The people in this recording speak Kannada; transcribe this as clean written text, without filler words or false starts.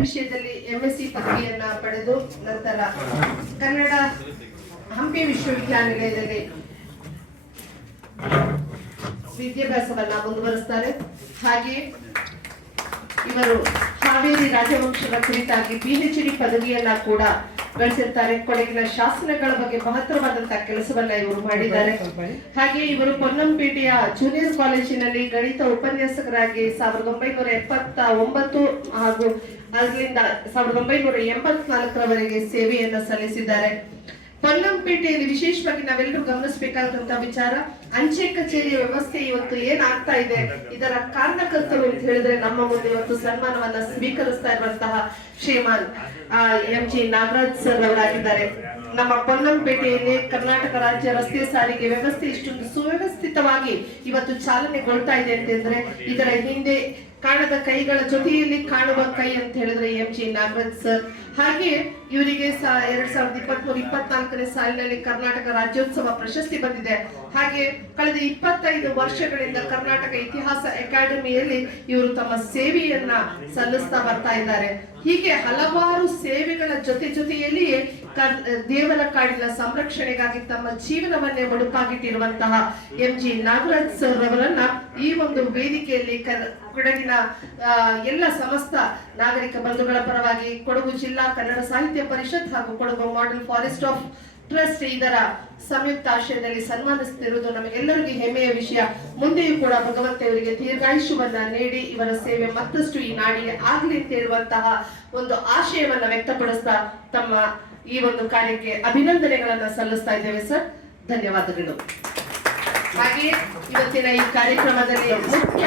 ವಿಷಯದಲ್ಲಿ ಎಂಎಸ್ಸಿ ಪದವಿಯನ್ನ ಪಡೆದು ನಂತರ ಕನ್ನಡ ಹಂಪಿ ವಿಶ್ವವಿದ್ಯಾನಿಲಯದಲ್ಲಿ ವಿದ್ಯಾಭ್ಯಾಸವನ್ನ ಮುಂದುವರಿಸುತ್ತಾರೆ. ಹಾಗೆ ಇವರು ಹಾವೇರಿ ರಾಜವಂಶದ ಕುರಿತಾಗಿ PhD ಪದವಿಯನ್ನ ಕೂಡ ಗಳಿಸಿರ್ತಾರೆ. ಕೊಡಗಿನ ಶಾಸನಗಳ ಬಗ್ಗೆ ಮಹತ್ತರವಾದಂತಹ ಕೆಲಸವನ್ನ ಇವರು ಮಾಡಿದ್ದಾರೆ. ಹಾಗೆ ಇವರು ಪೊನ್ನಂಪೇಟೆಯ ಜೂನಿಯರ್ ಕಾಲೇಜಿನಲ್ಲಿ ಗಣಿತ ಉಪನ್ಯಾಸಕರಾಗಿ 1979 ಹಾಗೂ ಅದರಿಂದ 1984ರವರೆಗೆ ಸೇವೆಯನ್ನ ಸಲ್ಲಿಸಿದ್ದಾರೆ. ಪೊನ್ನಂಪೇಟೆಯಲ್ಲಿ ವಿಶೇಷವಾಗಿ ನಾವೆಲ್ಲರೂ ಗಮನಿಸಬೇಕಾದಂತಹ ವಿಚಾರ, ಅಂಚೆ ಕಚೇರಿಯ ವ್ಯವಸ್ಥೆ ಇವತ್ತು ಏನಾಗ್ತಾ ಇದೆ, ಇದರ ಕಾರಣಕರ್ತರು ಅಂತ ಹೇಳಿದ್ರೆ ನಮ್ಮ ಮುಂದೆ ಇವತ್ತು ಸನ್ಮಾನವನ್ನ ಸ್ವೀಕರಿಸ್ತಾ ಇರುವಂತಹ ಶ್ರೀಮಾನ್ MG ನಾಗರಾಜ್ ಸರ್ ಅವರಾಗಿದ್ದಾರೆ. ನಮ್ಮ ಪೊನ್ನಂಪೇಟೆಯಲ್ಲಿ ಕರ್ನಾಟಕ ರಾಜ್ಯ ರಸ್ತೆ ಸಾರಿಗೆ ವ್ಯವಸ್ಥೆ ಇಷ್ಟೊಂದು ಸುವ್ಯವಸ್ಥಿತವಾಗಿ ಇವತ್ತು ಚಾಲನೆಗೊಳ್ತಾ ಇದೆ ಅಂತಂದ್ರೆ ಇದರ ಹಿಂದೆ ಕಾಣದ ಕೈಗಳ ಜೊತೆಯಲ್ಲಿ ಕಾಣುವ ಕೈ ಅಂತ ಹೇಳಿದ್ರೆ MG ನಾಗರಾಜ್ ಸರ್. ಹಾಗೆ ಇವರಿಗೆ 2023-24ನೇ ಸಾಲಿನಲ್ಲಿ ಕರ್ನಾಟಕ ರಾಜ್ಯೋತ್ಸವ ಪ್ರಶಸ್ತಿ ಬಂದಿದೆ. ಹಾಗೆ ಕಳೆದ 25 ವರ್ಷಗಳಿಂದ ಕರ್ನಾಟಕ ಇತಿಹಾಸ ಅಕಾಡೆಮಿಯಲ್ಲಿ ಇವರು ತಮ್ಮ ಸೇವೆಯನ್ನ ಸಲ್ಲಿಸ್ತಾ ಬರ್ತಾ ಇದ್ದಾರೆ. ಹೀಗೆ ಹಲವಾರು ಸೇವೆಗಳ ಜೊತೆಯಲ್ಲಿಯೇ ದೇವರ ಕಾಡಿನ ಸಂರಕ್ಷಣೆಗಾಗಿ ತಮ್ಮ ಜೀವನವನ್ನೇ ಮುಡುಪಾಗಿಟ್ಟಿರುವಂತಹ MG ನಾಗರಾಜ್ ಸರ್ ಅವರನ್ನ ಈ ಒಂದು ವೇದಿಕೆಯಲ್ಲಿ ಕೊಡಗಿನ ಎಲ್ಲ ಸಮಸ್ತ ನಾಗರಿಕ ಬಂಧುಗಳ ಪರವಾಗಿ ಕೊಡಗು ಜಿಲ್ಲಾ ಕನ್ನಡ ಸಾಹಿತ್ಯ ಪರಿಷತ್ ಹಾಗೂ Kodagu model forest of trust ಇದರ ಸಂಯುಕ್ತ ಆಶ್ರಯದಲ್ಲಿ ಸನ್ಮಾನಿಸುತ್ತಿರುವುದು ನಮಗೆಲ್ಲರಿಗೂ ಹೆಮ್ಮೆಯ ವಿಷಯ. ಮುಂದೆಯೂ ಕೂಡ ಭಗವಂತ ಇವರಿಗೆ ದೀರ್ಘಾಯುಷ್ಯವನ್ನ ನೀಡಿ ಇವರ ಸೇವೆ ಮತ್ತಷ್ಟು ಈ ನಾಡಿಗೆ ಆಗ್ಲಿ ಅಂತ ಹೇಳುವಂತಹ ಒಂದು ಆಶಯವನ್ನ ವ್ಯಕ್ತಪಡಿಸ್ತಾ ತಮ್ಮ ಈ ಒಂದು ಕಾರ್ಯಕ್ಕೆ ಅಭಿನಂದನೆಗಳನ್ನ ಸಲ್ಲಿಸ್ತಾ ಇದ್ದೇವೆ ಸರ್. ಧನ್ಯವಾದಗಳು. ಹಾಗೆಯೇ ಇವತ್ತಿನ ಈ ಕಾರ್ಯಕ್ರಮದಲ್ಲಿ ಮುಖ್ಯ